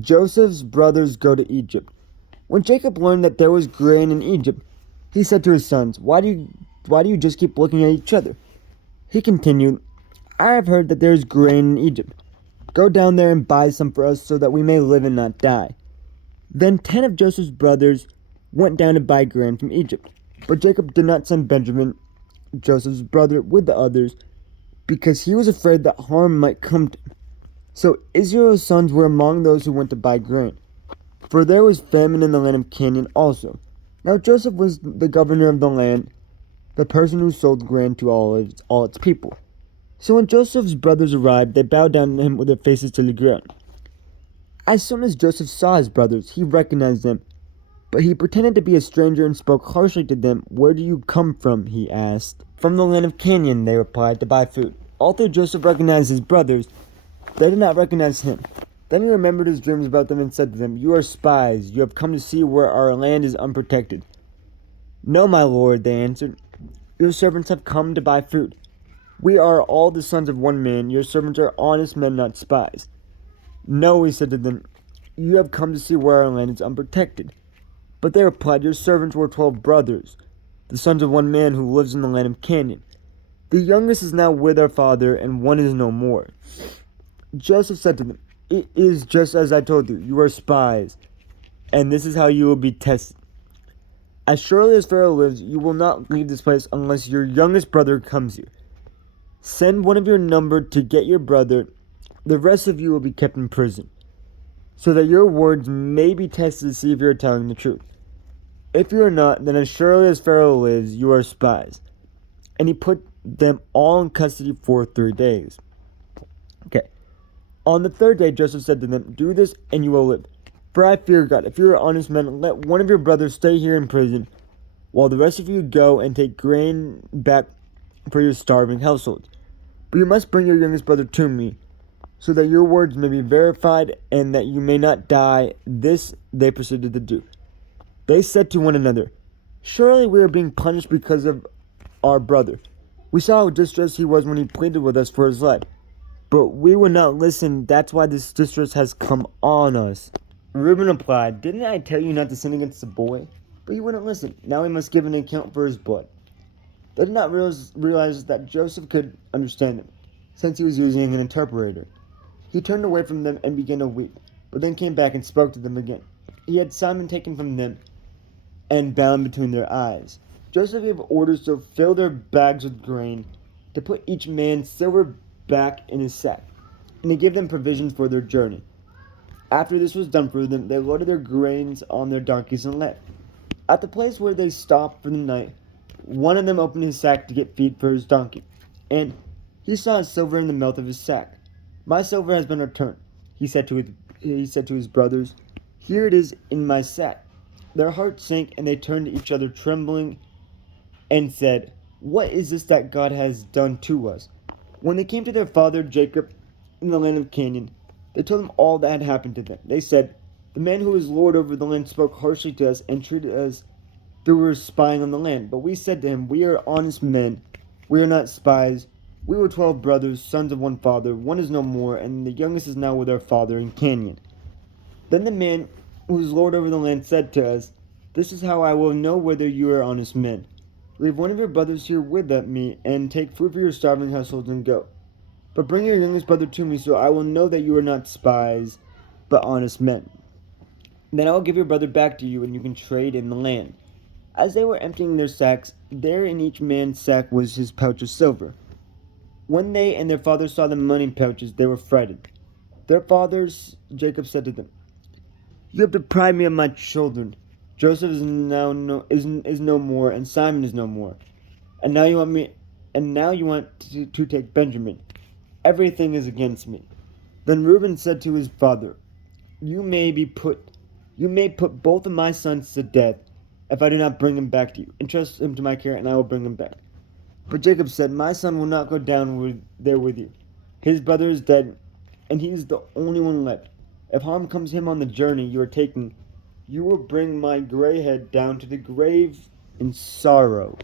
Joseph's brothers go to Egypt. When Jacob learned that there was grain in Egypt, he said to his sons, Why do you just keep looking at each other? He continued, I have heard that there is grain in Egypt. Go down there and buy some for us so that we may live and not die. Then 10 of Joseph's brothers went down to buy grain from Egypt. But Jacob did not send Benjamin, Joseph's brother, with the others, because he was afraid that harm might come to him. So Israel's sons were among those who went to buy grain, for there was famine in the land of Canaan also. Now Joseph was the governor of the land, the person who sold grain to all its people. So when Joseph's brothers arrived, they bowed down to him with their faces to the ground. As soon as Joseph saw his brothers, he recognized them, but he pretended to be a stranger and spoke harshly to them. Where do you come from? He asked. From the land of Canaan, they replied, to buy food. Although Joseph recognized his brothers, they did not recognize him. Then he remembered his dreams about them and said to them, You are spies. You have come to see where our land is unprotected. No, my lord, they answered. Your servants have come to buy food. We are all the sons of one man. Your servants are honest men, not spies. No, he said to them, You have come to see where our land is unprotected. But they replied, Your servants were 12 brothers, the sons of one man who lives in the land of Canaan. The youngest is now with our father, and one is no more. Joseph said to them, It is just as I told you. You are spies, and this is how you will be tested. As surely as Pharaoh lives, you will not leave this place unless your youngest brother comes here. Send one of your number to get your brother. The rest of you will be kept in prison, so that your words may be tested to see if you are telling the truth. If you are not, then as surely as Pharaoh lives, you are spies. And he put them all in custody for 3 days. Okay. On the third day, Joseph said to them, Do this, and you will live. For I fear God. If you are honest men, let one of your brothers stay here in prison, while the rest of you go and take grain back for your starving households. But you must bring your youngest brother to me, so that your words may be verified, and that you may not die. This they proceeded to do. They said to one another, Surely we are being punished because of our brother. We saw how distressed he was when he pleaded with us for his life. But we would not listen. That's why this distress has come on us. Reuben replied, Didn't I tell you not to sin against the boy? But you wouldn't listen. Now he must give an account for his blood. They did not realize that Joseph could understand them, since he was using an interpreter. He turned away from them and began to weep, but then came back and spoke to them again. He had Simon taken from them and bound between their eyes. Joseph gave orders to fill their bags with grain, to put each man's silver back in his sack, and he gave them provisions for their journey. After this was done for them, they loaded their grains on their donkeys and left. At the place where they stopped for the night, one of them opened his sack to get feed for his donkey, and he saw his silver in the mouth of his sack. My silver has been returned, he said to his brothers. Here it is in my sack. Their hearts sank, and they turned to each other trembling and said, What is this that God has done to us? When they came to their father Jacob in the land of Canaan, they told him all that had happened to them. They said, The man who is lord over the land spoke harshly to us and treated us though we were spying on the land. But we said to him, We are honest men. We are not spies. We were 12 brothers, sons of one father. One is no more, and the youngest is now with our father in Canaan. Then the man who is lord over the land said to us, This is how I will know whether you are honest men. Leave one of your brothers here with me, and take food for your starving households and go. But bring your youngest brother to me, so I will know that you are not spies, but honest men. Then I will give your brother back to you, and you can trade in the land. As they were emptying their sacks, there in each man's sack was his pouch of silver. When they and their father saw the money pouches, they were frightened. Their fathers, Jacob said to them, You have deprived me of my children. Joseph is no more, and Simon is no more. And now you want to take Benjamin. Everything is against me. Then Reuben said to his father, You may put both of my sons to death if I do not bring him back to you. Entrust him to my care, and I will bring him back. But Jacob said, My son will not go down there with you. His brother is dead, and he is the only one left. If harm comes to him on the journey you are taking, you will bring my gray head down to the grave in sorrow.